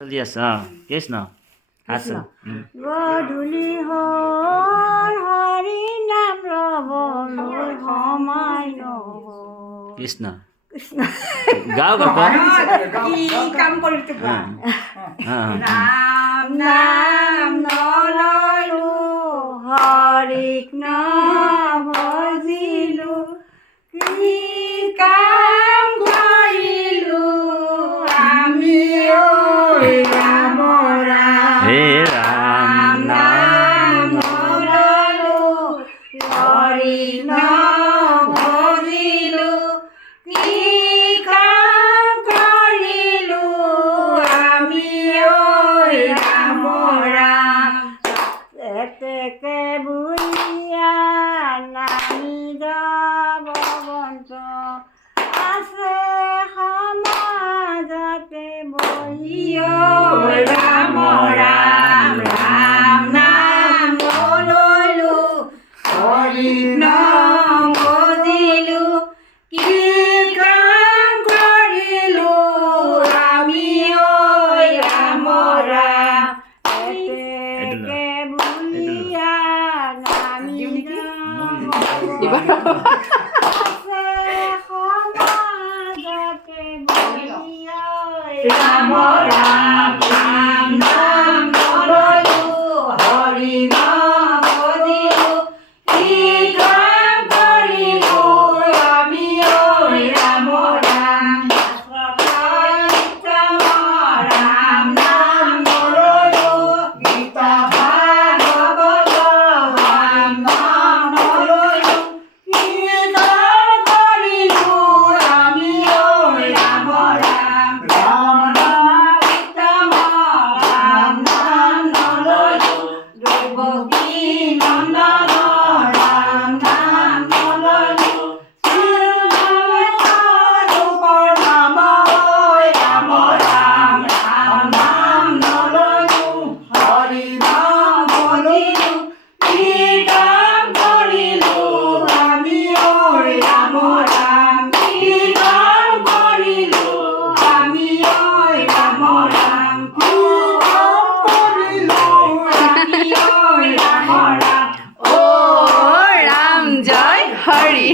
চলি আছে কৃষ্ণ আছে গধূলি হ'ল হৰি নাম ল'বলৈ সময় নহ'ল। কৃষ্ণ কৃষ্ণ গাওক আকৌ কি কাম কৰিছে ৰাম নাম নললো হৰিক নভজিলো কি কাম কৰিলো আমি ৰাম ৰাম হে ৰাম নাম নললো হৰিক নভজিলো কি কাম কৰিলো আমি ৰাম ৰাম এতেকে বুঢ়িয়া নামি যাব বন্ত আছে সমাজতে বহি ৰাম ৰাম ৰাম নাম নললো হৰি নাম ভজিলো কি কাম কৰিলো আমি ৰাম ৰাম এতেকে বুঢ়িয়া নামি যাব আছে সমাজতে বহি ৰাম ৰাম ৰাম নাম নললো হৰি নাম ভজিলো কি কাম কৰিলো আমি ৰাম ৰাম ৰাম নাম নললো গীতা ভাগৱত ৰাম নাম নললো কি কাম কৰিলো আমি ৰাম ৰাম ৰাম নাম ৰাম নাম নললো দেৱকী নন্দন ৰাম নাম নললো ৰূপৰ নাম ৰাম ৰাম ৰাম নাম নললো হৰি নাম ভজিলো কি কাম কৰিলো আমি ৰাম ৰাম কি কাম কৰিলো আমি ৰাম ৰাম কি কাম কৰিলো আমি ৰাম ৰাম ও ৰাম জয় হৰি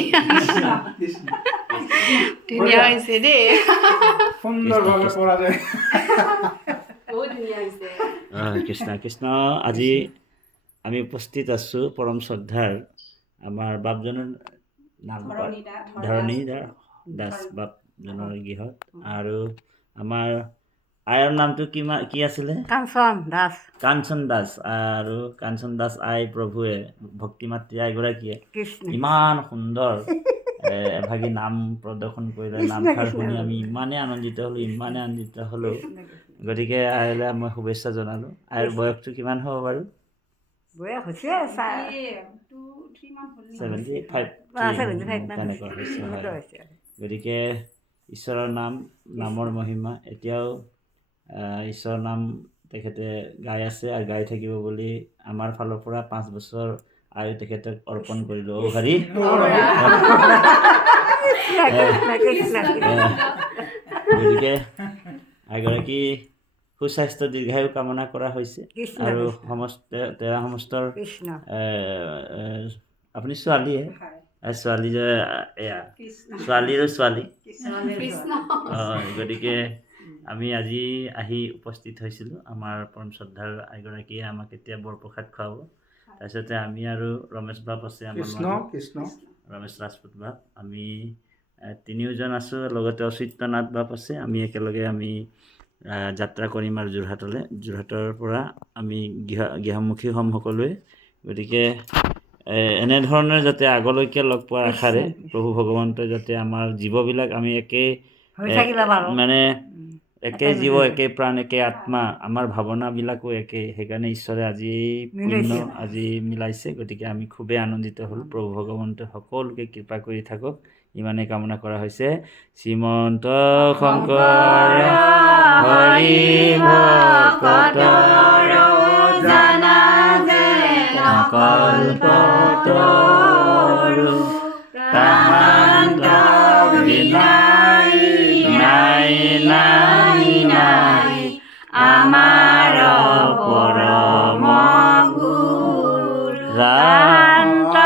ধুনীয়া হৈছে দেই সুন্দৰভাৱে পৰা যায়। বহুত ধুনীয়া হৈছে কৃষ্ণ কৃষ্ণ আজি আমি উপস্থিত আছোঁ পৰম শ্ৰদ্ধাৰ আমাৰ বাপজনৰ নাম ধৰণীধৰ দাস বাপজনৰ গৃহত আৰু আমাৰ আইৰ নামটো কি আছিলে কাঞ্চন দাস কাঞ্চন দাস আৰু কাঞ্চন দাস আই প্ৰভুৱে ভক্তি মাতৃ আইগৰাকীয়ে কৃষ্ণ ইমান সুন্দৰ এভাগী নাম প্ৰদৰ্শন কৰিলে নামষাৰ শুনি আমি ইমানেই আনন্দিত হ'লোঁ গতিকে আইলৈ মই শুভেচ্ছা জনালোঁ আইৰ বয়সটো কিমান হ'ব বাৰু বয়স হৈছে 75 তেনেকুৱা হৈছে হয়। গতিকে ঈশ্বৰৰ নামৰ মহিমা এতিয়াও ঈশ্বৰৰ নাম তেখেতে গাই আছে আৰু গাই থাকিব বুলি আমাৰ ফালৰ পৰা 5 বছৰ আয়ু তেখেতক অৰ্পণ কৰিলোঁ হৰি গতিকে এগৰাকী সুস্বাস্থ্য দীৰ্ঘায়ু কামনা কৰা হৈছে আৰু সমস্তৰ কৃষ্ণ আপুনি ছোৱালীয়ে ছোৱালী যে এয়া ছোৱালীৰো ছোৱালী গতিকে আমি আজি আহি উপস্থিত হৈছিলোঁ আমাৰ পৰম শ্ৰদ্ধাৰ এগৰাকীয়ে আমাক এতিয়া বৰপ্ৰসাদ খুৱাব তাৰপিছতে আমি আৰু ৰমেশ বাপ আছে আমাৰ ৰমেশ ৰাজপুত বাপ আমি তিনিওজন আছোঁ লগতে অচিত্যনাথ বাপ আছে আমি একেলগে আমি যাত্ৰা কৰিম আৰু যোৰহাটৰ পৰা আমি গৃহমুখী হ'ম সকলোৱে গতিকে এনেধৰণে যাতে আগলৈকে লগ পোৱাৰ আশাৰে প্ৰভু ভগৱন্তই যাতে আমাৰ জীৱবিলাক আমি মানে একে জীৱ একে প্ৰাণ একে আত্মা আমাৰ ভাৱনাবিলাকো একে সেইকাৰণে ঈশ্বৰে আজি মিলাইছে গতিকে আমি খুবেই আনন্দিত হ'লোঁ প্ৰভু ভগৱন্তই সকলোকে কৃপা কৰি থাকক ইমানেই কামনা কৰা হৈছে শ্ৰীমন্ত শংকৰ হৰি ভকত জানা যে কল্পতৰু তাহান্ত বিনাই নাই নাই নাই আমাৰ পৰম গুৰু শান্ত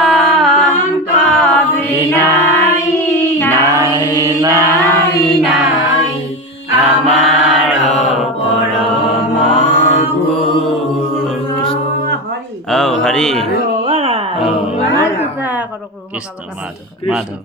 বিনাই নাই নাই নাই আমাৰ পৰম গুৰু হৰি হৰি কৃষ্ণ মাধৱ মাধৱ